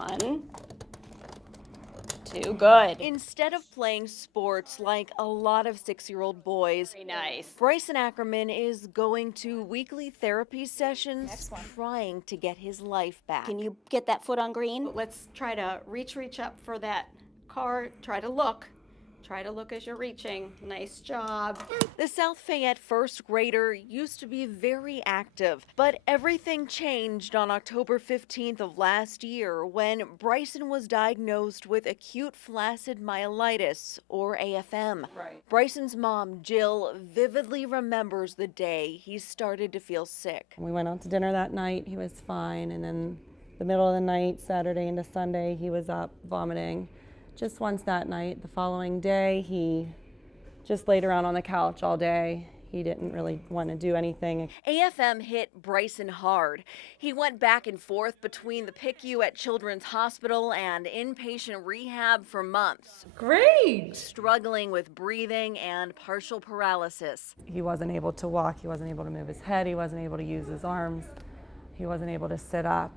1, 2, good. Instead of playing sports like a lot of 6-year-old boys, Very nice. Bryson Ackerman is going to weekly therapy sessions trying to get his life back. Can you get that foot on green? Let's try to reach up for that card. Try to look as you're reaching. Nice job. The South Fayette first grader used to be very active, but everything changed on October 15th of last year when Bryson was diagnosed with acute flaccid myelitis, or AFM. Right. Bryson's mom, Jill, vividly remembers the day he started to feel sick. We went out to dinner that night, he was fine, and then the middle of the night, Saturday into Sunday, he was up vomiting. Just once that night. The following day, he just laid around on the couch all day. He didn't really want to do anything. AFM hit Bryson hard. He went back and forth between the PICU at Children's Hospital and inpatient rehab for months. Great. Struggling with breathing and partial paralysis. He wasn't able to walk, he wasn't able to move his head, he wasn't able to use his arms, he wasn't able to sit up,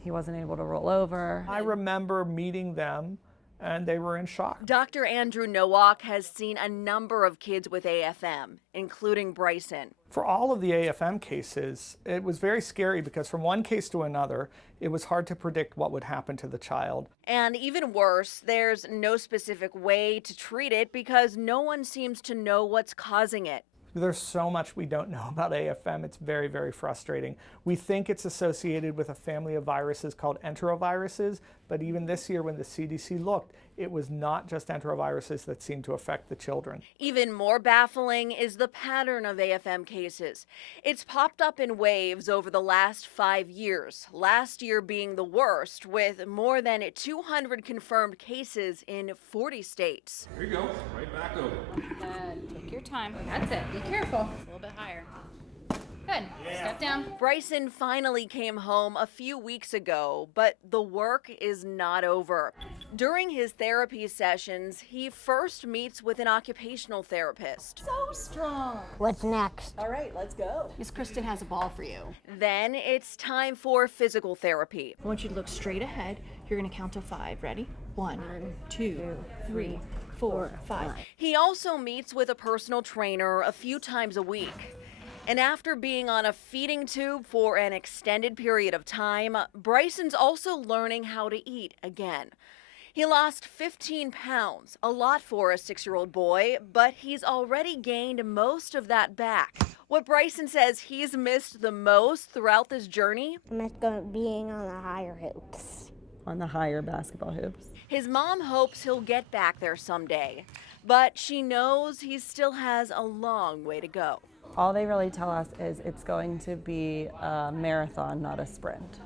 he wasn't able to roll over. I remember meeting them, and they were in shock. Dr. Andrew Nowak has seen a number of kids with AFM, including Bryson. For all of the AFM cases, it was very scary because from one case to another, it was hard to predict what would happen to the child. And even worse, there's no specific way to treat it because no one seems to know what's causing it. There's so much we don't know about AFM. It's very, very frustrating. We think it's associated with a family of viruses called enteroviruses, but even this year when the CDC looked, it was not just enteroviruses that seemed to affect the children. Even more baffling is the pattern of AFM cases. It's popped up in waves over the last 5 years, last year being the worst, with more than 200 confirmed cases in 40 states. Here you go, right back over. Take your time. That's it. Be careful. A little bit higher. Good. Step down. Bryson finally came home a few weeks ago, but the work is not over. During his therapy sessions, he first meets with an occupational therapist. So strong. What's next? All right, let's go. Miss Kristen has a ball for you. Then it's time for physical therapy. I want you to look straight ahead. You're going to count to 5. Ready? 1, 2, 3, 4, 5. He also meets with a personal trainer a few times a week. And after being on a feeding tube for an extended period of time, Bryson's also learning how to eat again. He lost 15 pounds, a lot for a 6-year-old boy, but he's already gained most of that back. What Bryson says he's missed the most throughout this journey? I miss being on the higher hoops. On the higher basketball hoops. His mom hopes he'll get back there someday, but she knows he still has a long way to go. All they really tell us is it's going to be a marathon, not a sprint.